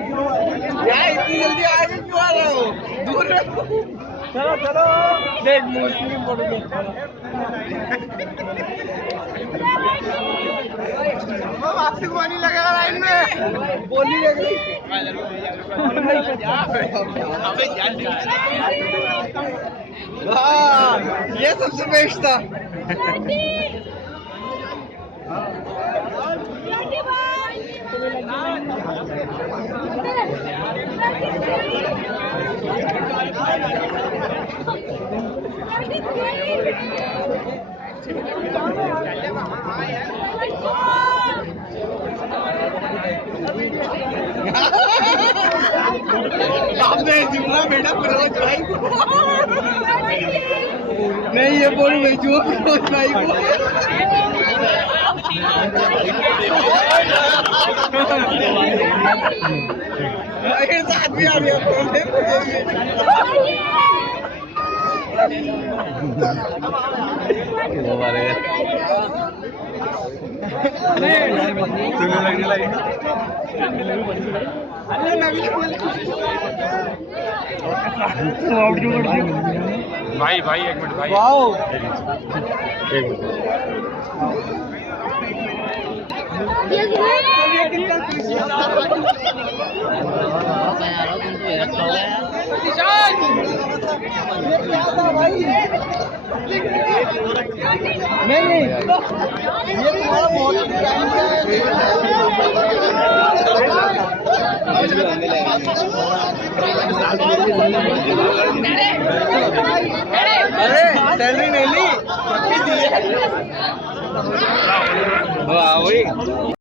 इतनी जल्दी आगे क्यों आ रहे हो? दूर रहो। चलो चलो देख मूर्ति की फोटो आपसे पानी लगेगा लाइन में बोली लग रही ये सबसे बेस्ट था। आपने जुमला बेटा फिरोज भाई को नहीं ये बोल भाई जो फिरोज भाई को साथ भी आ गया भाई भाई एक मिनट भाई एक मिनट नहीं ये तुम्हारा बहुत अरे सैलरी नहीं ली वही